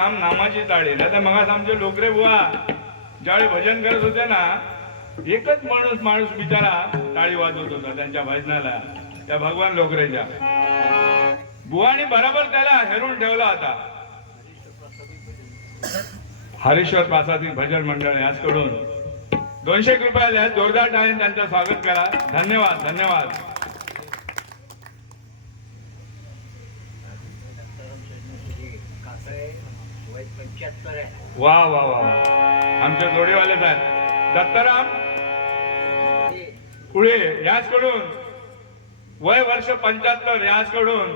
नाम नामाची ताळी नाही तर मग आमचे लोकरे बुवा ज्यावेळी भजन करत होते ना एकच माणूस माणूस बिचारा टाळी वाजवत होता त्यांच्या भजनाला त्या भगवान लोकरेच्या बुवाने बरोबर त्याला हेरून ठेवला होता हरेश्वर प्रासादिक भजन मंडळ याचकडून दोनशे रुपयाला जोरदार टाळीने त्यांचं स्वागत करा धन्यवाद धन्यवाद पंच्याहत्तर आहे वा वा वा आमच्या जोडीवालेच आहेत दत्ताराम पुढे याचकडून. वय वर्ष पंच्याहत्तर याचकडून.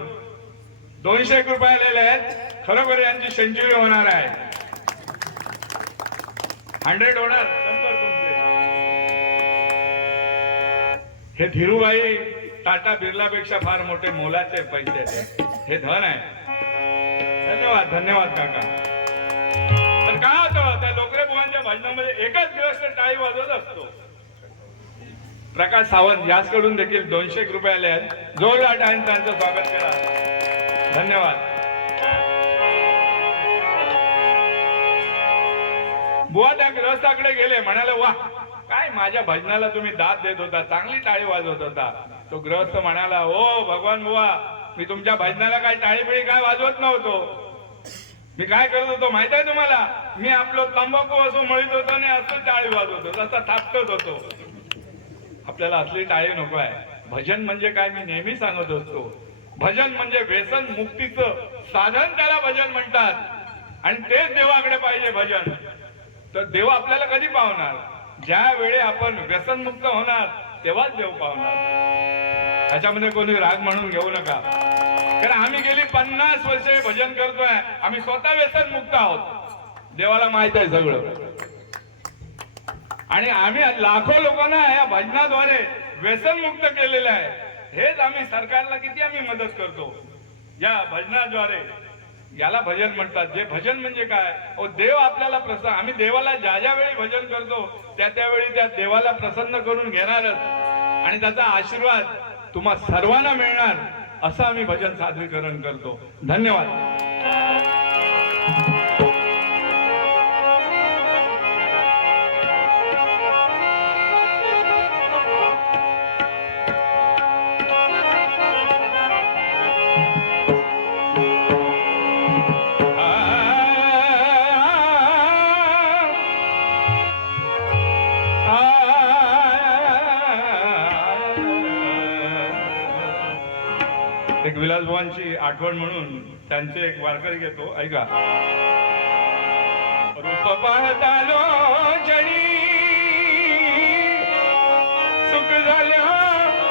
दोनशे एक रुपये आलेले आहेत. खरोखर यांची सेंचुरी होणार आहे. हंड्रेड होणार. हे धीरूभाई टाटा बिर्लापेक्षा फार मोठे मोलाचे पैसे हे धन आहे. धन्यवाद धन्यवाद काका. का काय होतं त्या लोकरे बुवांच्या भजनामध्ये एकच दिवस तर टाळी वाजवत असतो. प्रकाश सावंत याचकडून देखील दोनशे रुपये आले आहेत जोरदार टाळीने त्यांचं स्वागत करा. धन्यवाद. बुवा त्या ग्रहस्थाकडे गेले म्हणाले वा काय माझ्या भजनाला तुम्ही दाद देत होता चांगली टाळी वाजवत होता. तो ग्रस्त म्हणाला हो भगवान बुवा मी तुमच्या भजनाला काय टाळीबिळी काय वाजवत नव्हतो. मी काय करत होतो माहीत आहे तुम्हाला? मी आपलं तंबाखू असं मळीत होतो आणि असं टाळी वाजवतो तसा थापटत होतो. आपल्याला असली टाळी नको आहे. भजन म्हणजे काय मी नेहमी सांगत असतो. भजन म्हणजे व्यसन मुक्तीचं साधन त्याला भजन म्हणतात. आणि तेच देवाकडे पाहिजे भजन. तर देव आपल्याला कधी पावणार? ज्या वेळी आपण व्यसनमुक्त होणार तेव्हाच देव पावणार. त्याच्यामध्ये कोणी राग म्हणून घेऊ नका. कारण आम्ही गेली पन्नास वर्षे भजन करतोय. आम्ही स्वतः व्यसन मुक्त आहोत. देवाला माहीत आहे सगळं. आणि आम्ही लाखो लोकांना या भजनाद्वारे व्यसन मुक्त केलेलं आहे. हेच आम्ही सरकारला किती आम्ही मदत करतो. या भजनाद्वारे. याला भजन म्हणतात. जे भजन म्हणजे काय? ओ देव आपल्याला प्रसन्न आम्ही देवाला ज्या ज्या वेळी भजन करतो त्या त्यावेळी त्या देवाला प्रसन्न करून घेणारच. आणि त्याचा आशीर्वाद तुम्हा सर्वांना मिळणार. असं आम्ही भजन सादरीकरण करतो. धन्यवाद. बाबांची आठवण म्हणून त्यांचे एक वारकरी घेतो. ऐका. रूप पाहतालो जणी सुख झाल्या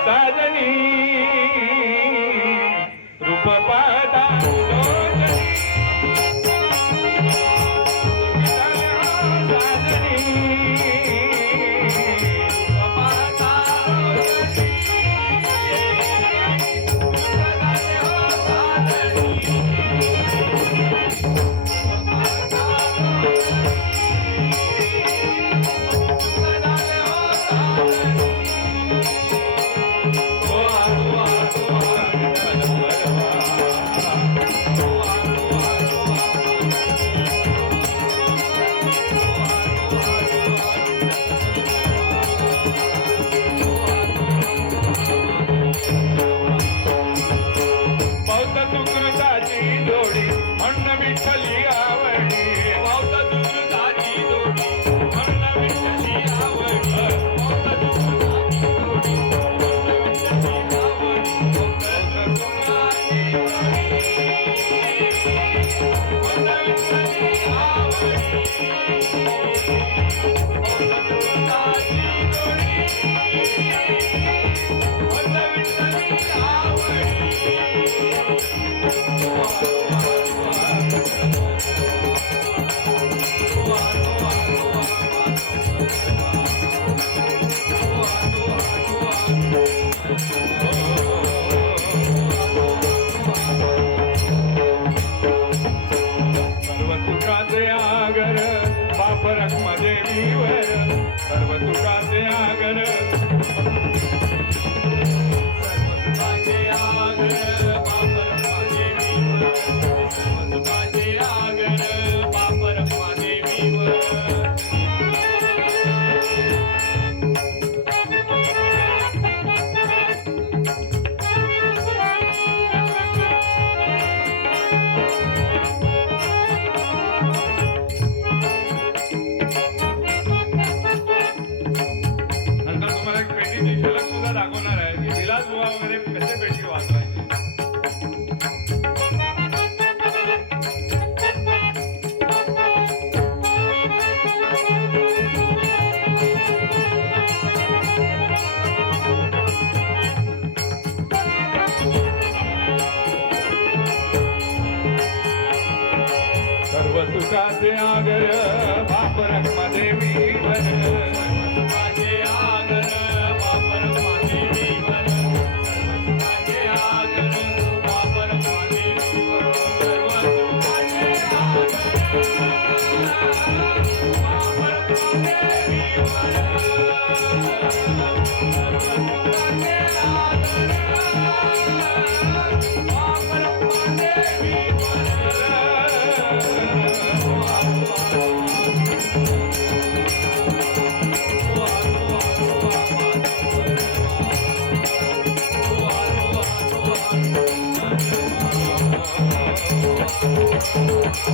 साधनी रूप पाहतालो जोडी म्हणून Música धन्यवाद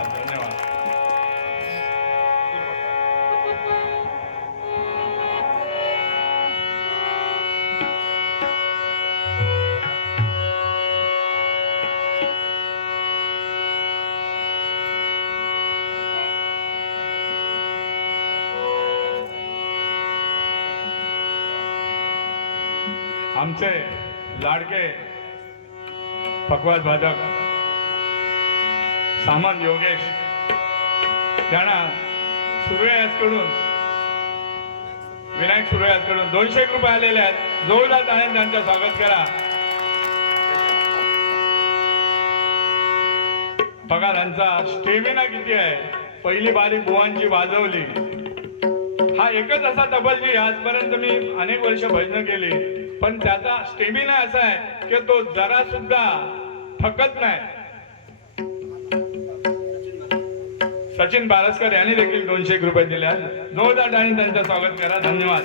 आमचे लाडके पकवाज भाजक सामंत योगेश त्यांना सुर्वेकडून विनायक सुर्वेकडून दोनशे एक रुपये आलेले आहेत. जोरदार टाळ्याने त्यांचं स्वागत करा. बघा त्यांचा स्टेमिना किती आहे. पहिली बारी बुवांची वाजवली. हा एकच असा तबलजी आजपर्यंत मी अनेक वर्ष भजन केली. पण त्याचा स्टेमिना असा आहे की तो जरा सुद्धा थकत नाही. सचिन बारसकर यांनी देखील दोनशे एक रुपये दिले आहेत. जोरदार आणि त्यांचं स्वागत करा. धन्यवाद.